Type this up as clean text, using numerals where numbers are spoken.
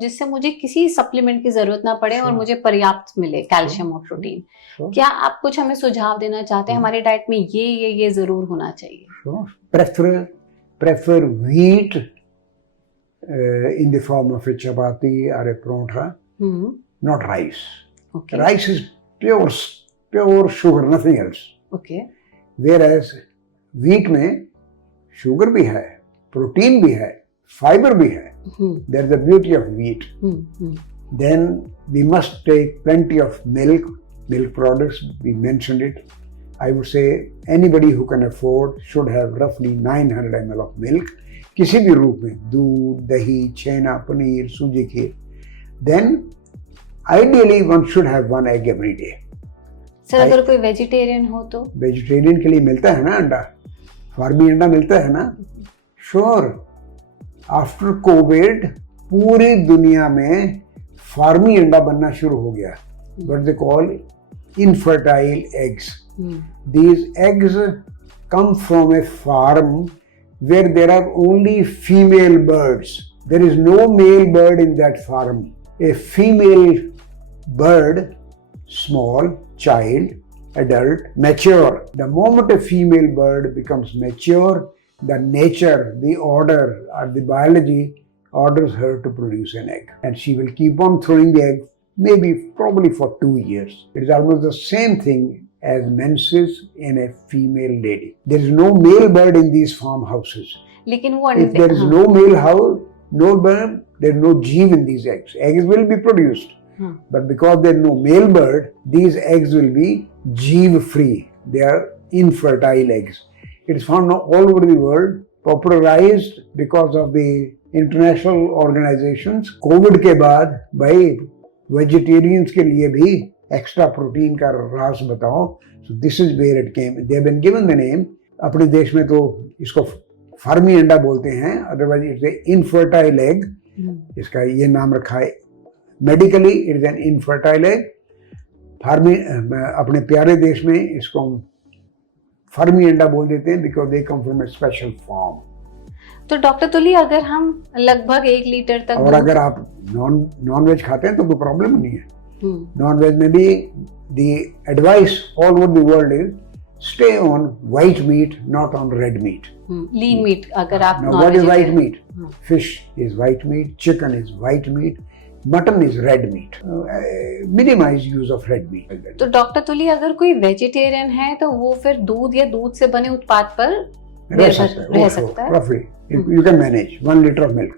जिससे मुझे किसी सप्लीमेंट की जरूरत ना पड़े और मुझे पर्याप्त मिले कैल्शियम और प्रोटीन। क्या आप कुछ हमें सुझाव देना चाहते हैं? हमारी डाइट में ये जरूर होना चाहिए। Prefer wheat in the form of a chapati or a paratha, not rice. Okay. Rice is pure sugar, nothing else. Okay. Whereas wheat में sugar भी है, protein भी है, fiber भी है. That's the beauty of wheat. Then we must take plenty of milk products. We mentioned it. I would say anybody who can afford should have roughly 900 ml of milk. किसी भी रूप में, दूध, दही, छेना, पनीर, सूजी खीर. Then ideally one should have one egg every day. Sir अगर कोई vegetarian हो तो? वेजिटेरियन के लिए मिलता है ना अंडा, फार्मी अंडा मिलता है ना. श्योर. आफ्टर कोविड पूरी दुनिया में फार्मी अंडा बनना शुरू हो गया. What they call infertile eggs. These eggs come from a farm where there are only female birds. There is no male bird in that farm. A female bird, small, child, adult, mature. The moment a female bird becomes mature, the nature, the order, or the biology orders her to produce an egg. And she will keep on throwing the egg, probably for 2 years. It is almost the same thing as menses in a female lady. There is no male bird in these farmhouses. लेकिन वो if there is no male house, no bird, there is no jeev in these eggs. Eggs will be produced. But because there is no male bird, these eggs will be jeev free. They are infertile eggs. It is found all over the world, popularized because of the international organizations. COVID के बाद भाई vegetarians के लिए भी extra protein का राज बताओ. So this is where it came. They have been given the name. अपने देश में तो इसको फार्मी अंडा बोलते हैं, otherwise it's an infertile egg. इसका ये नाम रखा है. Medically it is an infertile egg. फार्मी अपने प्यारे देश में इसको फार्मी अंडा बोल देते हैं because they come from a special farm. तो डॉक्टर तुली अगर हम लगभग 1 लीटर तक, और अगर आप नॉन वेज खाते हैं तो कोई प्रॉब्लम नहीं है. नॉन वेज में भी the advice all over the world is stay on white meat, not on red meat. Lean meat अगर आप Now what is white meat? Fish is white meat, chicken is white meat, mutton is red meat. Minimize use of red meat. तो doctor तुली अगर कोई vegetarian है तो वो फिर दूध या दूध से बने उत्पाद पर रह सकता है. रह सकता है. Roughly, you can manage 1 liter of milk.